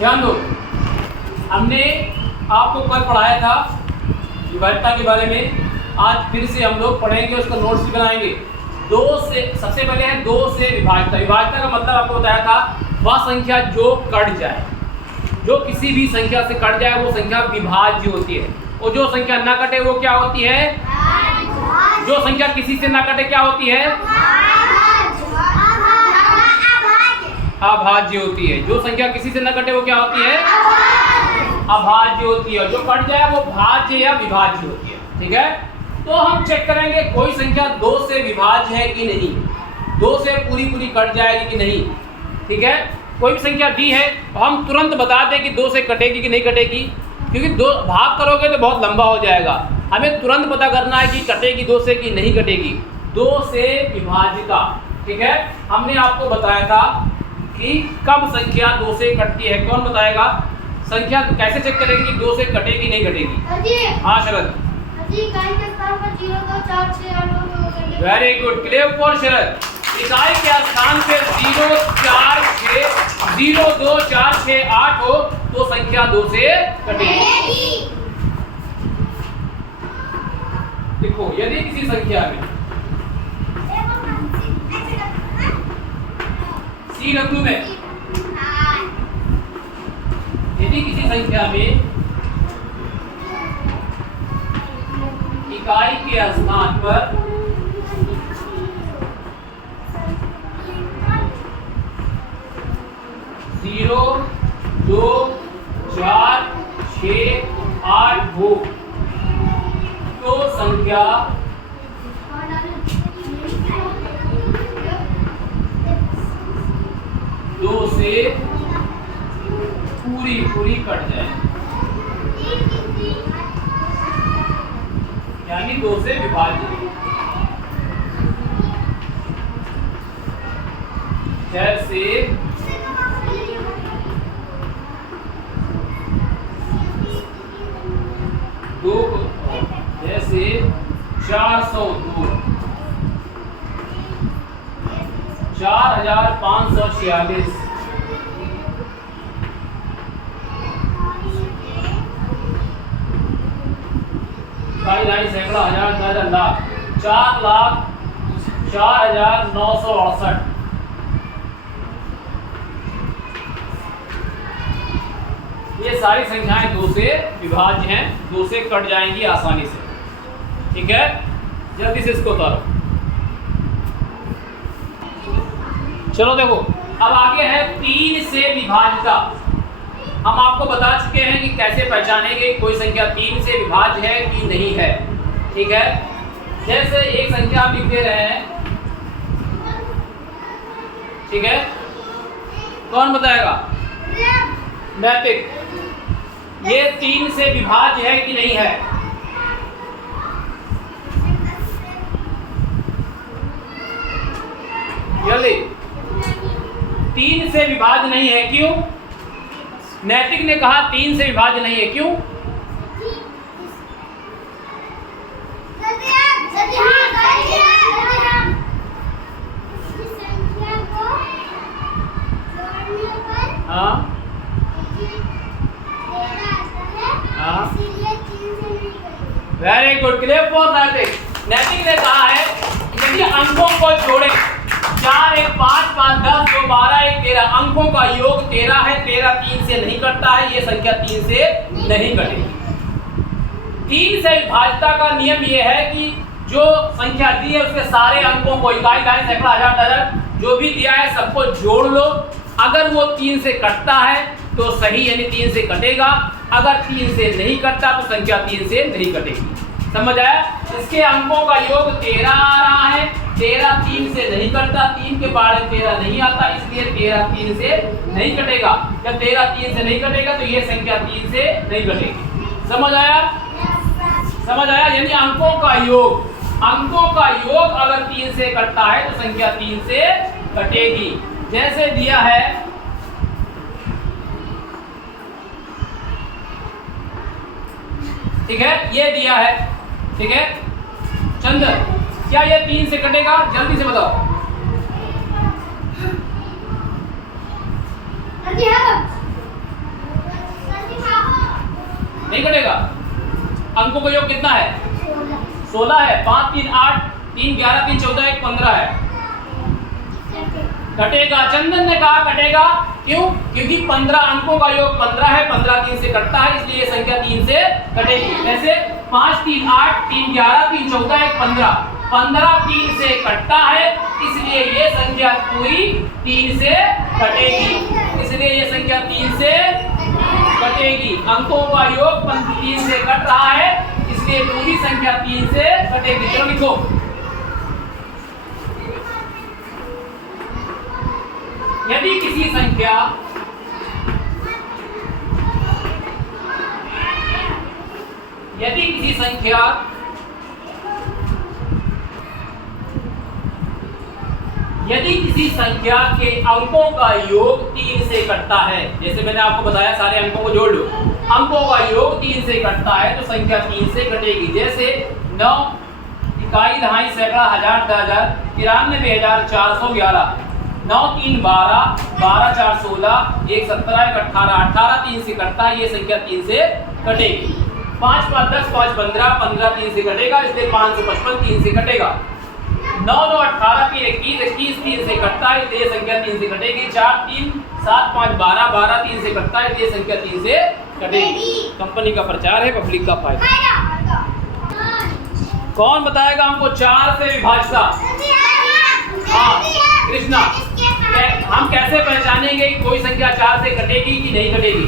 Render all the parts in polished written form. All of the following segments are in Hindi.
ध्यान दो, हमने आपको कल पढ़ाया था विभाज्यता के बारे में। आज फिर से हम लोग पढ़ेंगे, उसका नोट्स भी बनाएंगे। दो से सबसे पहले है दो से विभाज्यता। विभाज्यता का मतलब आपको बताया था वह संख्या जो कट जाए, जो किसी भी संख्या से कट जाए वो संख्या विभाज्य होती है। और जो संख्या ना कटे वो क्या होती है? जो संख्या किसी से ना कटे क्या होती है? अभाज्य होती है। जो संख्या किसी से न कटे वो क्या होती है? अभाज्य होती है। जो कट जाए वो भाज्य या विभाज्य होती है। ठीक है, तो हम चेक करेंगे कोई संख्या दो से विभाज्य है कि नहीं, दो से पूरी पूरी कट जाएगी कि नहीं। ठीक है, कोई भी संख्या दी है तो हम तुरंत बता दें कि दो से कटेगी कि नहीं कटेगी, क्योंकि दो भाग करोगे तो बहुत लंबा हो जाएगा। हमें तुरंत पता करना है कि कटेगी दो से कि नहीं कटेगी। दो से विभाज्यता। ठीक है, हमने आपको बताया था कि कब संख्या दो से कटती है। कौन बताएगा? संख्या कैसे चेक करेंगे कि दो से कटेगी नहीं कटेगी? हाँ शरद, वेरी गुड, क्लियर फॉर शरद। इकाई के स्थान पे 0, 4, 6, 0, 2, 4, 6, 8 हो तो संख्या दो से कटेगी। देखो, यदि किसी संख्या में C में यदि किसी संख्या में इकाई के स्थान पर 0, 2, 4, 6, 8 हो तो संख्या दो से पूरी पूरी कट जाए, यानी दो से विभाज्य। जैसे दो, जैसे 402, 4546, सैकड़ा, हजार, 10,000, लाख, 4,04,968। ये सारी संख्याएं दो से विभाज्य हैं, दो से कट जाएंगी आसानी से। ठीक है, जल्दी से इसको उतारो। चलो देखो, अब आगे है 3 से विभाज्यता। हम आपको बता चुके हैं कि कैसे पहचानेंगे कोई संख्या 3 से विभाज्य है कि नहीं है। ठीक है, जैसे एक संख्या आप लिख दे रहे हैं। ठीक है, कौन बताएगा? नैतिक, ये 3 से विभाज्य है कि नहीं है? जल्दी। 3 से विभाज्य नहीं है, क्यों? नैतिक ने कहा 3 से विभाज्य नहीं है, क्यों? हाँ हाँ, वेरी गुड, क्लियर फॉर नैतिक। नैतिक ने कहा है यदि अंकों को जोड़े 4, 1, 5, 5, 10, 2, 12, 1, 13, अंकों का योग 13 है। 13 3 से नहीं कटता है, ये संख्या 3 से नहीं कटेगी। 3 से विभाज्यता का नियम ये है कि जो संख्या दी है उसके सारे अंकों को, इकाई, दाई, सैकड़ा, हजार, दशक, जो भी दिया है सबको जोड़ लो। अगर वो 3 से कटता है तो सही, यानी 3 से कटेगा। अगर 3 से नहीं कटता तो संख्या 3 से नहीं कटेगी। समझ आया? इसके अंकों का योग 13 आ रहा है। 13 3 से नहीं कटता, 3 के बाद 13 नहीं आता, इसलिए 13 3 से नहीं कटेगा। जब 13 3 से नहीं कटेगा तो ये संख्या 3 से नहीं कटेगी। समझ आया? समझ आया? यानी अंकों का योग, अंकों का योग अगर 3 से कटता है तो संख्या 3 से कटेगी। जैसे दिया है ठीक है, ये दिया है। ठीक है चंदन, क्या ये 3 से कटेगा? जल्दी से बताओ। नहीं घटेगा। अंकों का योग कितना है? 16 है। 5 3 8, 3 11, 3 14, 1 15 है। घटेगा। चंदन ने कहा घटेगा, क्यों? क्योंकि 15 अंकों का योग 15 है, 15 3 से कटता है, इसलिए ये संख्या 3 से कटेगी। जैसे 5 3 8, 3 11, 3 14, 1 15, 15 3 से कटता है, इसलिए ये संख्या पूरी 3 से कटेगी। इसलिए ये संख्या 3 से कटेगी। अंकों का योग 3 से कट रहा है, इसलिए पूरी संख्या 3 से कटेगी। चलो लिखो। यदि किसी संख्या के अंकों का योग 3 से कटता है, जैसे मैंने आपको बताया सारे अंकों को जोड़ लो, अंकों का योग 3 से कटता है तो संख्या 3 से कटेगी। जैसे 9 इकाई दहाई सैकड़ा हजार दहजार 93,411, 9 3 12, 12 4 16, 1 17, 1 18, 18 3 से कटता है, ये संख्या 3 से कटेगी। 5 5 10, 5 15, 15 3 से कटेगा, इसलिए 555 3 से कटेगा। 9 9 18, 3 21, 21 3 से कटता है, इसलिए संख्या 3 से कटेगी। 4 3 7 5 12, 12 3 से कटता है, इसलिए संख्या 3 से कटेगी। कंपनी का प्रचार है, पब्लिक का फायदा। कौन बताएगा हमको 4 से विभाज्यता? हाँ कृष्णा, हम कैसे पहचानेंगे कि कोई संख्या 4 से कटेगी कि नहीं कटेगी?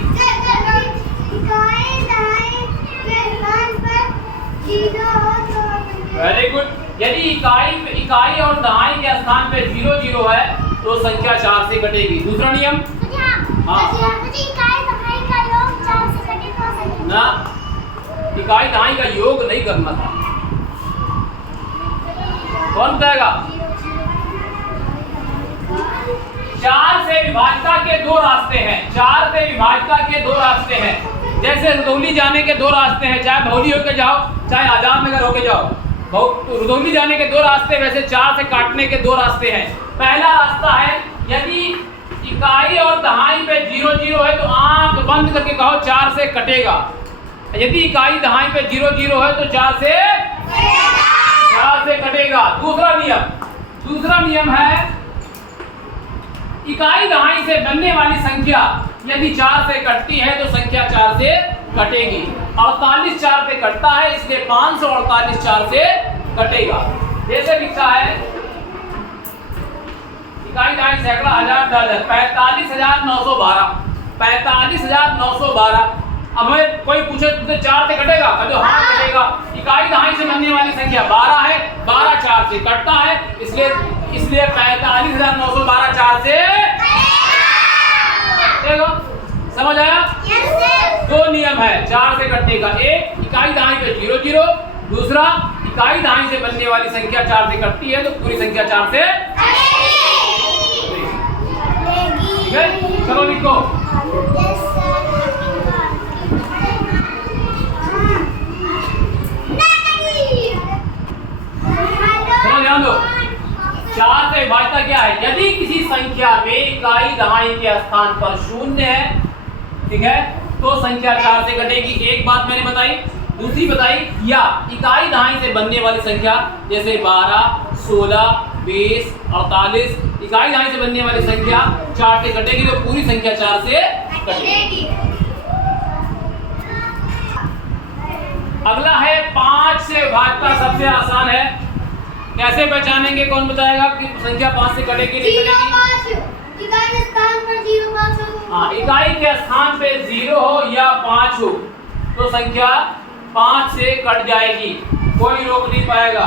Very good. यदि इकाई और दहाई के स्थान पे 0 0 है तो संख्या 4 से कटेगी। दूसरा नियम, हाँ ना, इकाई दहाई का योग नहीं करना था। कौन बताएगा? 4 से विभाज्यता के 2 रास्ते हैं। 4 से विभाज्यता के 2 रास्ते हैं। जैसे रुदौली जाने के 2 रास्ते हैं, चाहे भौली होके जाओ चाहे आजाद नगर होके जाओ। रुदौली जाने के 2 रास्ते, वैसे 4 से काटने के 2 रास्ते हैं। पहला रास्ता है, यदि इकाई और दहाई पे 0 0 है तो आंख बंद करके कहो 4 से कटेगा। यदि इकाई दहाई पे 0 0 है तो 4 से कटेगा। दूसरा नियम है, इकाई दहाई से बनने वाली संख्या यदि 4 से कटती है तो संख्या 4 से कटेगी। 48 4 से कटता है, इसलिए 548 4 से कटेगा। जैसे लिखा है, इकाई दहाई सैकड़ा हजार दहजार 45,912, 45,912। अब हमें कोई पूछे तुझे 4 से कटेगा? तो हाँ कटेगा। इकाई दहाई से बनने वाली संख्या 12 है, 12 4 से कटता है, इसलिए 45,912 4 से कटेगा। समझ आया? दो नियम है 4 से कटने का। एक, इकाई दहाई पे 0 0, दूसरा, इकाई दहाई से बनने वाली संख्या 4 से कटती है तो पूरी संख्या 4 से ठीक है। चलो लिखो। ध्यान दो, 4 से विभाज्यता क्या है? यदि किसी संख्या में इकाई दहाई के स्थान पर 0 है, ठीक है, तो संख्या 4 से कटेगी। एक बात मैंने बताई। दूसरी बताई, या इकाई दहाई से बनने वाली संख्या जैसे 12 16 20 48, इकाई दहाई से बनने वाली संख्या 4 से कटेगी तो पूरी संख्या 4 से कटेगी। अगला है 5 से विभाज्यता, सबसे आसान है। कैसे पहचानेंगे? कौन बताएगा कि संख्या 5 से कटेगी नहीं कटेगी? इकाई के स्थान पर 0 5 हो। हाँ, इकाई के स्थान पे 0 हो या 5 हो तो संख्या 5 से कट जाएगी, कोई रोक नहीं पाएगा।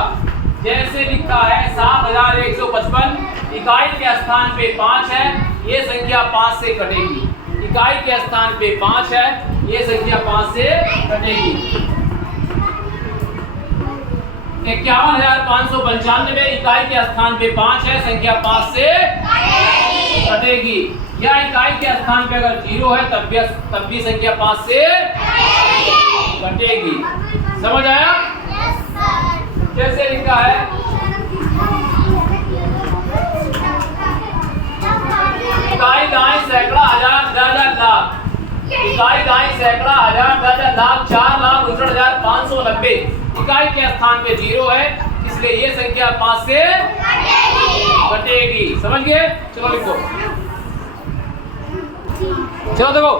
जैसे लिखा है 7155, इकाई के स्थान पे 5 है, ये संख्या 5 से कटेगी। इकाई के स्थान पे 5 है, ये संख्या 5 से कटेगी। 51,595, इकाई के स्थान पे 5 है, संख्या 5 से कटेगी। या इकाई के स्थान पे अगर 0 है तब भी संख्या 5 से कटेगी। समझ आया? कैसे लिखा है? इकाई दहाई सैकड़ा हजार 10,000 लाख, इकाई दाई सैकड़ा हजार दर्जन लाख 4,59,590। इकाई के स्थान पे 0 है, इसलिए ये संख्या 5 से कटेगी। समझ गए? चलो लिखो। चलो देखो,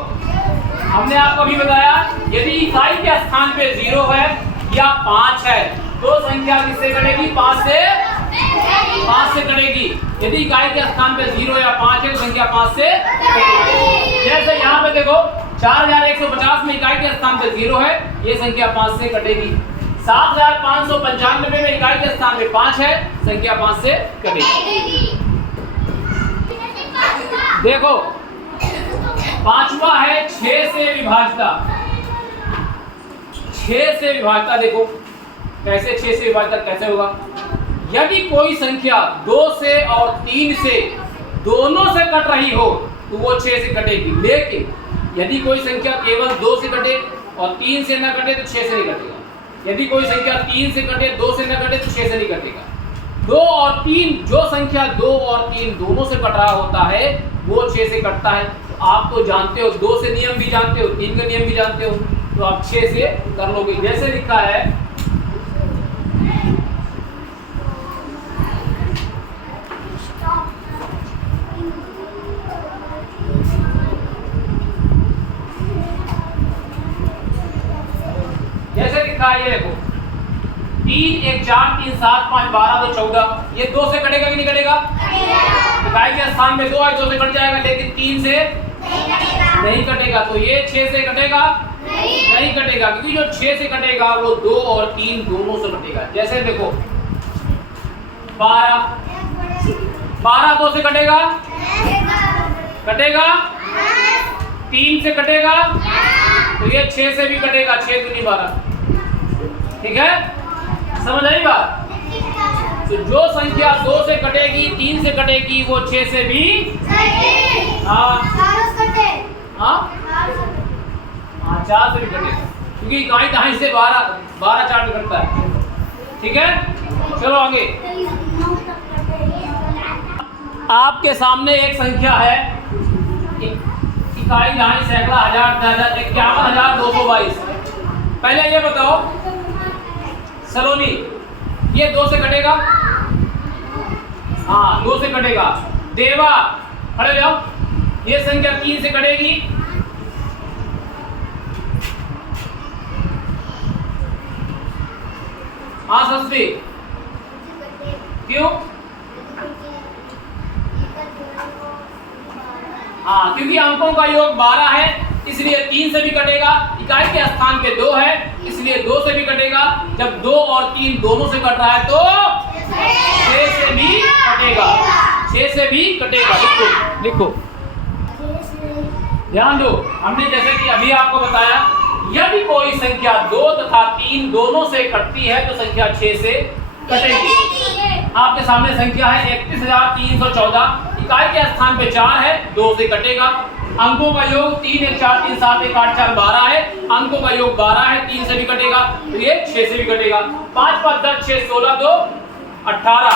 हमने आपको अभी बताया यदि इकाई के स्थान पे 0 है या 5 है तो संख्या किससे कटेगी? 5 से कटेगी। यदि इकाई के स्थान पे 0 या 5 है तो संख्या 5 से कटेगी। जैसे यहाँ पे देखो 4150 में इकाई के स्थान पे 0 है, ये संख्या 5 से कटेगी। 7595 में इकाई के स्थान पे 5 है, संख्या 5 से कटेगी। देखो पांचवा है 6 से विभाजता। 6 से विभाजता देखो कैसे 6 से विभाजता कैसे होगा। यदि कोई संख्या 2 से और 3 से दोनों से कट रही हो तो वो 6 से कटेगी। लेकिन यदि कोई संख्या केवल 2 से कटे और 3 से न कटे तो 6 से नहीं कटेगा। यदि कोई संख्या 3 से कटे 2 से न कटे तो 6 से नहीं कटेगा। 2 और 3 जो संख्या 2 और 3 दोनों से कट रहा होता है वो 6 से कटता है। तो आप तो जानते हो 2 से नियम भी जानते हो, 3 का नियम भी जानते हो, तो आप 6 से कर लोगे। जैसे लिखा है ये देखो 3 1 4 3 7 5 12 2 14, ये 2 से कटेगा कि नहीं कटेगा? इकाई के स्थान में 2 है, 2 से कट जाएगा, लेकिन 3 से नहीं कटेगा। तो ये 6 से कटेगा? नहीं कटेगा, क्योंकि जो 6 से कटेगा वो 2 और 3 दोनों से कटेगा। जैसे देखो 12 2 से कटेगा? कटेगा। 3 से कटेगा तो ये 6 से भी कटेगा, 6 दूनी 12। ठीक है, समझ आई बात? तो जो संख्या 2 से कटेगी 3 से कटेगी वो 6 से भी हाँ 4 से भी कटेगा, क्योंकि इकाई दहाई से 12 4 में कटता है। ठीक है, चलो आगे। आपके सामने एक संख्या है इकाई दहाई सैकड़ा हजार 51,222। पहले ये बताओ सलोनी, ये 2 से कटेगा? हाँ 2 से कटेगा। देवा खड़े जाओ, ये संख्या 3 से कटेगी? हाँ सस्ती, क्यों? हाँ क्योंकि अंकों का योग 12 है, इसलिए 3 से भी कटेगा। इकाई के स्थान पे 2 है, इसलिए 2 से भी कटेगा। जब 2 और 3 दोनों से कट रहा है तो 6 से भी कटेगा, 6 से भी कटेगा। लिखो ध्यान दो, हमने जैसे कि अभी आपको बताया यदि कोई संख्या 2 तथा 3 दोनों से कटती है तो संख्या 6 से कटेगी। आपके सामने संख्या है 31,314, इकाई के स्थान पे 4 है, 2 से कटेगा। अंकों का योग 3 1 4 3 7 1 8 4 12 है, अंकों का योग 12 है, 3 से भी कटेगा तो ये 6 से भी कटेगा। 5 5 10 6 16 2 18,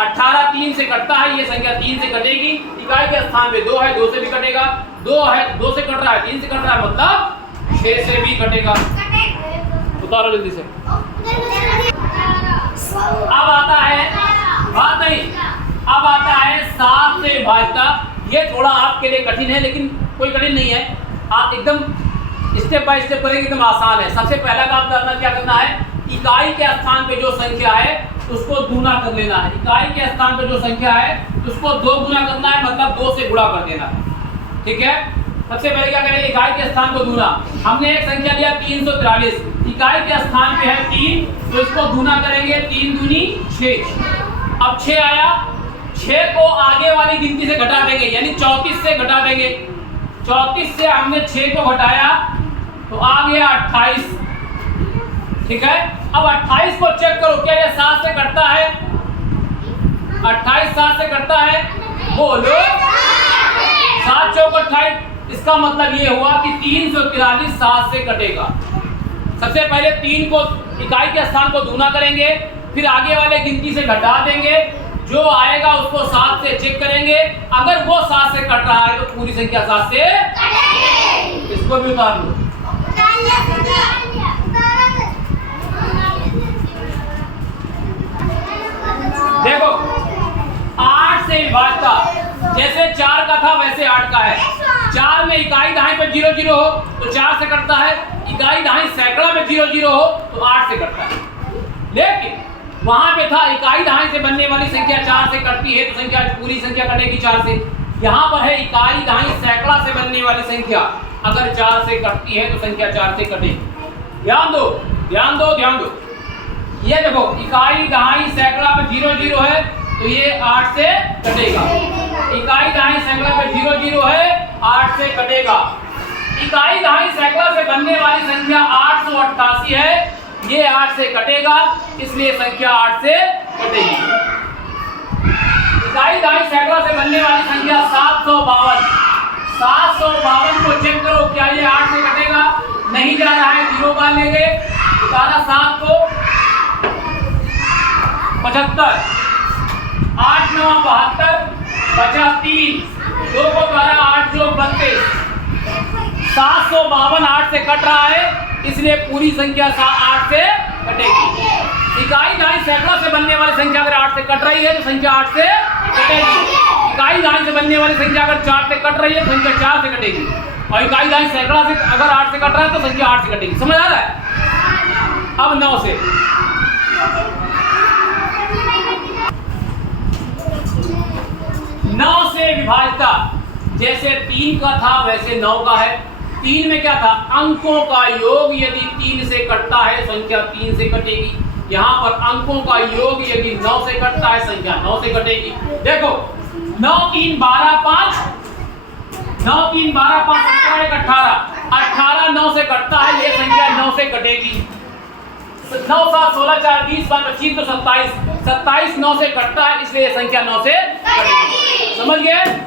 18 3 से कटता है, ये संख्या 3 से कटेगी। इकाई के स्थान पे 2 है, 2 से भी कटेगा। 2 है, 2 से कट रहा है, 3 से कट रहा है, मतलब 6 से भी कटेगा। उतारो जल्दी से। अब आता है बात नहीं, अब आता है 7 से विभाजता। ये थोड़ा आपके लिए कठिन है, लेकिन कोई कठिन नहीं है, आप एकदम स्टेप बाय स्टेप करेंगे, एकदम आसान है। सबसे पहला काम क्या करना है, इकाई के स्थान पे जो संख्या है उसको दूना कर लेना है। इकाई के स्थान पे जो संख्या है उसको 2 गुना करना है, मतलब 2 से गुणा कर देना है। ठीक है, सबसे पहले क्या करेंगे, इकाई के स्थान को दूना। हमने एक संख्या लिया 343, इकाई के स्थान पे है 3, तो इसको दूना करेंगे, 3 दूनी 6। अब 6 आया, 6 को आगे वाली गिनती से घटा देंगे, यानी 34 से घटा देंगे। 34 से हमने 6 को घटाया तो आ गया 28। ठीक है, अब 28 को चेक करो, क्या ये 7 से कटता है? 28 7 से कटता है? बोलो 7 चौक 28। इसका मतलब ये हुआ कि 343 7 से कटेगा। सबसे पहले 3 को इकाई के स्थान को दूना करेंगे, फिर आगे वाले गिनती से घटा देंगे, जो आएगा उसको 7 से चेक करेंगे। अगर वो 7 से कट रहा है तो पूरी संख्या 7 से इसको भी उतार लो। देखो 8 से विभाज्यता, जैसे 4 का था वैसे 8 का है। 4 में इकाई दहाई पे 0 0 हो तो 4 से कटता है, इकाई दहाई सैकड़ा में 0 0 हो तो 8 से कटता है। लेकिन वहां पे था इकाई दहाई से बनने वाली संख्या 4 से कटती है तो संख्या पूरी संख्या कटेगी 4 से। यहाँ पर है इकाई दहाई सैकड़ा से बनने वाली संख्या, अगर 4 से कटती है तो संख्या 4 से कटेगी। ध्यान दो ध्यान दो ध्यान दो, ये देखो इकाई दहाई सैकड़ा पे 0 0 है तो ये 8 से कटेगा। इकाई दहाई सैकड़ा पे 0 0 है, 8 से कटेगा। इकाई दहाई सैकड़ा से बनने वाली संख्या 888 है, ये 8 से कटेगा, इसलिए संख्या 8 से कटेगी। इकाई दहाई सैकड़ा से बनने वाली संख्या 752, 752 को चेक करो, क्या ये 8 से कटेगा? नहीं जा रहा है, 0 डाल लेंगे। उतारा 7 को 75, 8 9 72, बचा 3, 2 को उतारा 8 जो 32, 752 8 से कट रहा है, इसलिए पूरी संख्या 8 से कटेगी। इकाई दहाई सैकड़ा से बनने वाली संख्या अगर 8 से कट रही है तो संख्या 8 से कटेगी। इकाई दहाई से बनने वाली संख्या अगर 4 से कट रही है तो संख्या 4 से कटेगी, और इकाई दहाई सैकड़ा से अगर 8 से कट रहा है तो संख्या 8 से कटेगी। समझ आ रहा है? अब 9 से 9 से विभाज्यता, जैसे 3 का था वैसे 9 का है। 3 में क्या था? अंकों का योग यदि 3 से कटता है संख्या 3 से कटेगी। यहाँ पर अंकों का योग यदि 9 से कटता है संख्या 9 से कटेगी। देखो 9 3 12 5, 9 3 12 5 18, 18 9 से कटता है, ये संख्या 9 से कटेगी। 9 7 16 4 20 5 25 तो 27, 27 9 से कटता है, इसलिए ये संख्या 9 से कटेगी। समझ गए?